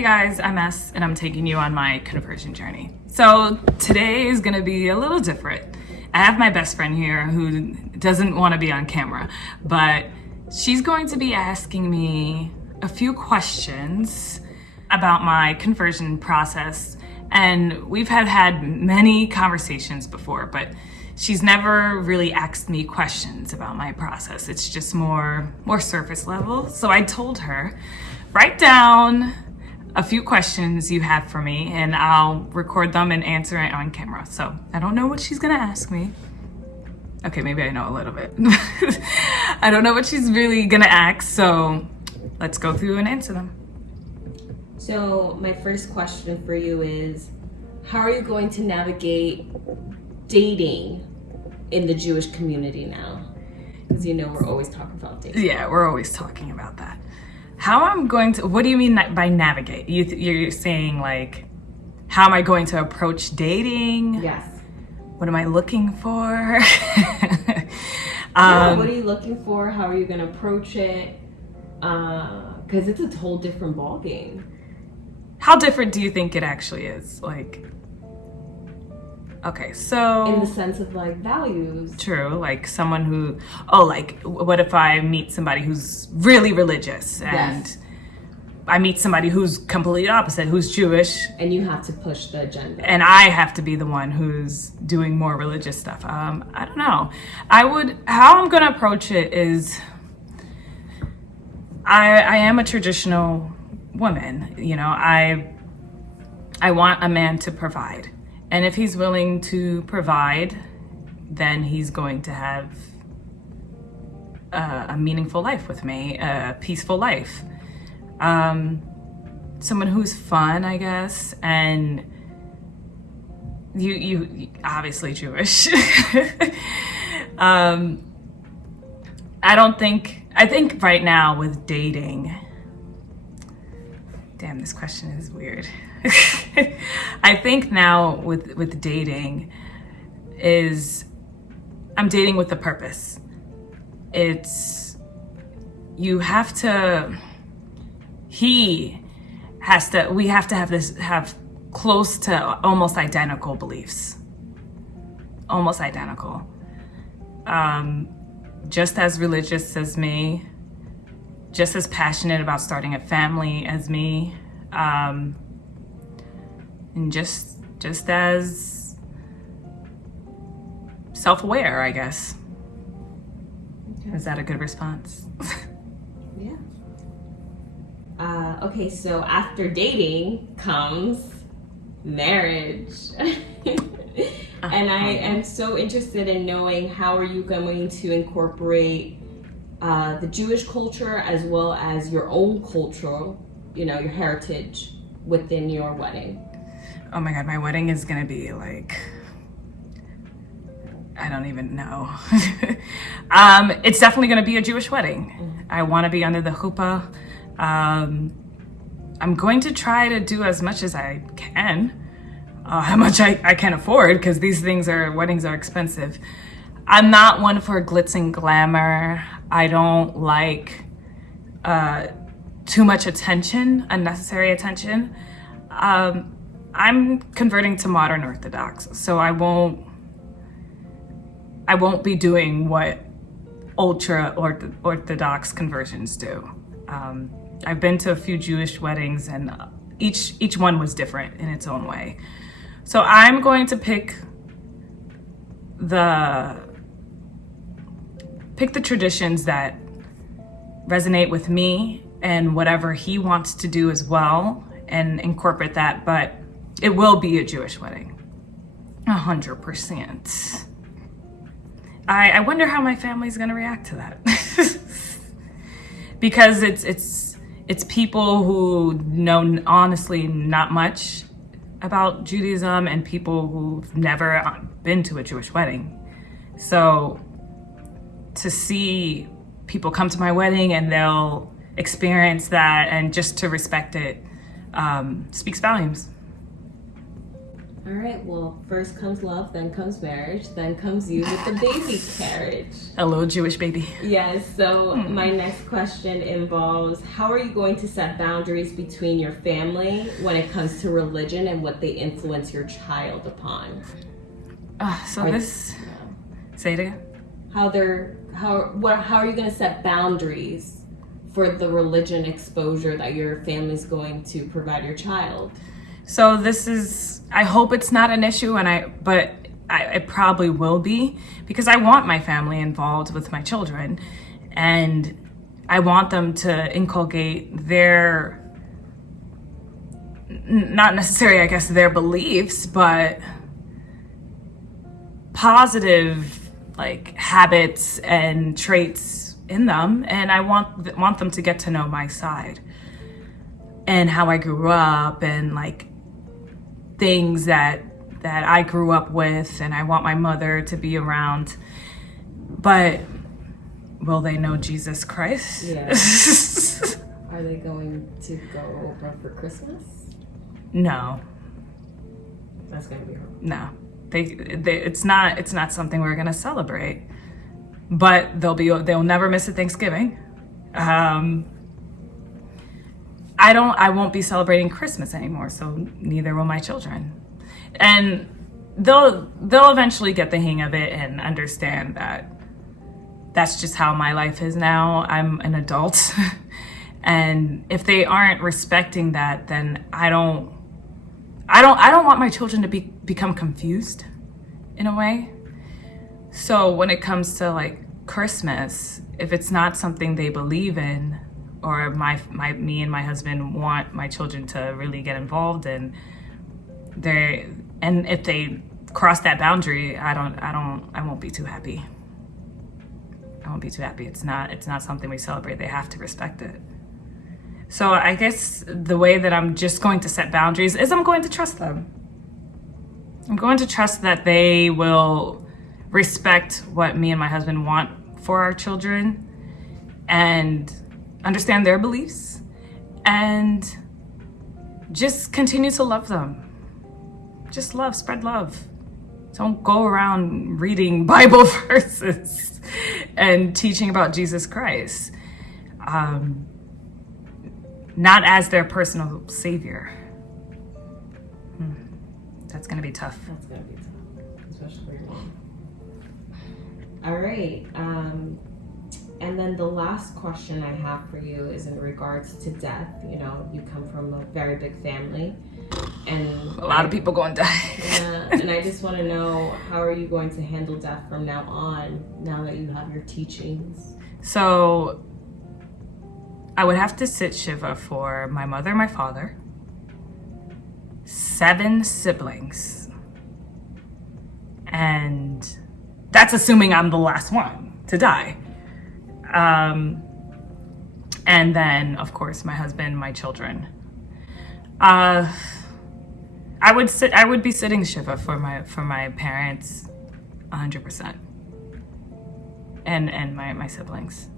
Hey guys, I'm S and I'm taking you on my conversion journey. So today is gonna be a little different. I have my best friend here who doesn't want to be on camera, but she's going to be asking me a few questions about my conversion process. And we've had many conversations before, but she's never really asked me questions about my process. It's just more surface level. So I told her, write down a few questions you have for me and I'll record them and answer it on camera. So I don't know what she's gonna ask me. Okay, maybe I know a little bit. I don't know what she's really gonna ask, so let's go through and answer them. So my first question for you is, how are you going to navigate dating in the Jewish community now? Because you know we're always talking about dating. Yeah, we're always talking about that. How I'm going to, what do you mean by navigate? You're saying like, how am I going to approach dating? Yes. What am I looking for? Yeah, what are you looking for? How are you going to approach it? Because it's a whole different ballgame. How different do you think it actually is? Like, okay, so in the sense of like values. True, like someone who, like what if I meet somebody who's really religious and yes. I meet somebody who's completely opposite, who's Jewish. And you have to push the agenda. And I have to be the one who's doing more religious stuff. I don't know. How I'm gonna approach it is, I am a traditional woman, you know, I want a man to provide. And if he's willing to provide, then he's going to have a meaningful life with me, a peaceful life. Someone who's fun, I guess, and you obviously Jewish. I think right now with dating, damn, this question is weird. I think now with dating is I'm dating with a purpose. We have to have close to almost identical beliefs. Almost identical. Just as religious as me, just as passionate about starting a family as me, and just as self-aware, I guess. Okay. Is that a good response? Yeah. Okay, so after dating comes marriage. And I am so interested in knowing how are you going to incorporate the Jewish culture as well as your own culture, you know, your heritage within your wedding. Oh my God, my wedding is gonna be like, I don't even know. It's definitely gonna be a Jewish wedding. Mm-hmm. I wanna be under the chuppah. I'm going to try to do as much as I can, how much I can afford, because weddings are expensive. I'm not one for glitz and glamour. I don't like too much attention, unnecessary attention. I'm converting to modern Orthodox, so I won't be doing what ultra Orthodox conversions do. I've been to a few Jewish weddings and each one was different in its own way. So I'm going to pick the traditions that resonate with me and whatever he wants to do as well and incorporate that, but it will be a Jewish wedding, 100%. I wonder how my family's gonna react to that. Because it's people who know honestly not much about Judaism and people who've never been to a Jewish wedding. So to see people come to my wedding and they'll experience that and just to respect it speaks volumes. All right, well, first comes love, then comes marriage, then comes you with the baby carriage. A little Jewish baby. Yes, so my next question involves, how are you going to set boundaries between your family when it comes to religion and what they influence your child upon? Say it again. How are you going to set boundaries for the religion exposure that your family's going to provide your child? So I hope it's not an issue, but it probably will be, because I want my family involved with my children, and I want them to inculcate not necessarily, I guess, their beliefs, but positive like habits and traits in them, and I want them to get to know my side and how I grew up and like things that I grew up with, and I want my mother to be around. But will they know Jesus Christ? Yeah. Are they going to go over for Christmas? No. That's gonna be hard. No. It's not something we're gonna celebrate. But they'll never miss a Thanksgiving. I won't be celebrating Christmas anymore, so neither will my children. And they'll eventually get the hang of it and understand that that's just how my life is now. I'm an adult. And if they aren't respecting that, then I don't want my children to become confused in a way. So when it comes to like Christmas, if it's not something they believe in, or me and my husband want my children to really get involved in, and if they cross that boundary, I won't be too happy. I won't be too happy. It's not something we celebrate. They have to respect it. So I guess the way that I'm just going to set boundaries is I'm going to trust them. I'm going to trust that they will respect what me and my husband want for our children and understand their beliefs and just continue to love them. Just spread love. Don't go around reading Bible verses and teaching about Jesus Christ. Not as their personal savior. That's gonna be tough. That's gonna be tough, especially for your mom. All right. And then the last question I have for you is in regards to death. You know, you come from a very big family, and a lot of people going to die. Yeah, and I just want to know, how are you going to handle death from now on, now that you have your teachings? So I would have to sit Shiva for my mother, my father, 7 siblings. And that's assuming I'm the last one to die. And then, of course, my husband, my children. I would be sitting Shiva for my parents 100%. And my siblings.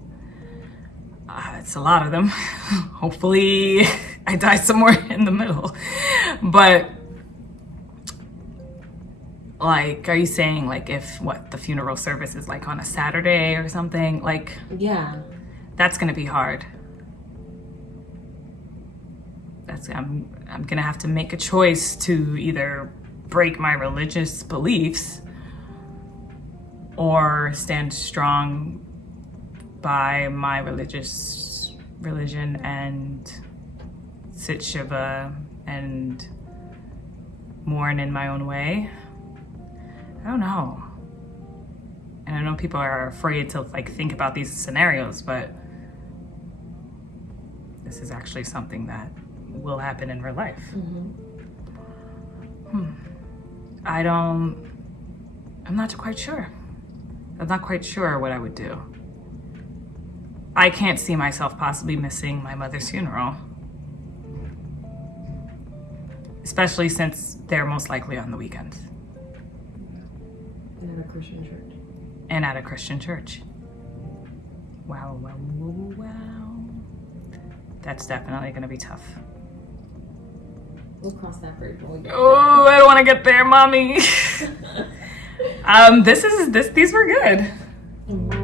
It's a lot of them. Hopefully I die somewhere in the middle. But like, are you saying like if the funeral service is like on a Saturday or something? Like, yeah, that's gonna be hard. I'm gonna have to make a choice to either break my religious beliefs or stand strong by my religion and sit Shiva and mourn in my own way. I don't know. And I know people are afraid to like think about these scenarios, but this is actually something that will happen in real life. I'm not quite sure. I'm not quite sure what I would do. I can't see myself possibly missing my mother's funeral, especially since they're most likely on the weekends. And at a Christian church. And at a Christian church. Wow. That's definitely gonna be tough. We'll cross that bridge when we get Oh, I don't want to get there, mommy. These were good. there.